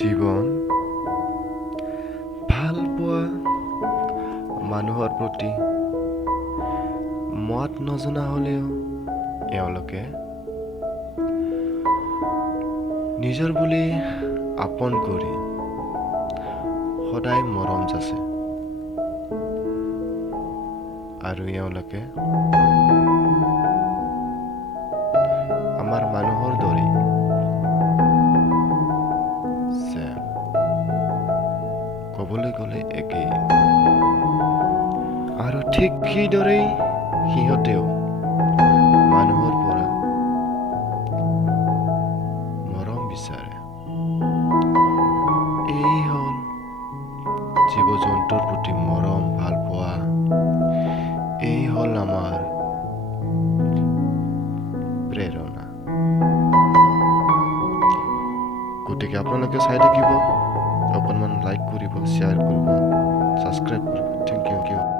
জীৱন ভাল পোৱা মানুহৰ প্ৰতি মাত নজনা হ'লেও এওঁলোকে নিজৰ বুলি আপন কৰি সদায় মৰম যাচে আৰু এওঁলোকে আমাৰ মানুহৰ দৰে ক'বলৈ গ'লে একেই আৰু ঠিক সেইদৰেই সিহঁতেও মানুহৰ পৰা মৰম বিচাৰে। এই হ'ল জীৱ-জন্তুৰ প্ৰতি মৰম ভাল পোৱা। এই হ'ল আমাৰ প্ৰেৰণা। গতিকে আপোনালোকে চাই থাকিব, অকণমান লাইক কৰিব, শ্বেয়াৰ কৰিব, ছাবস্ক্ৰাইব কৰিব। Thank U.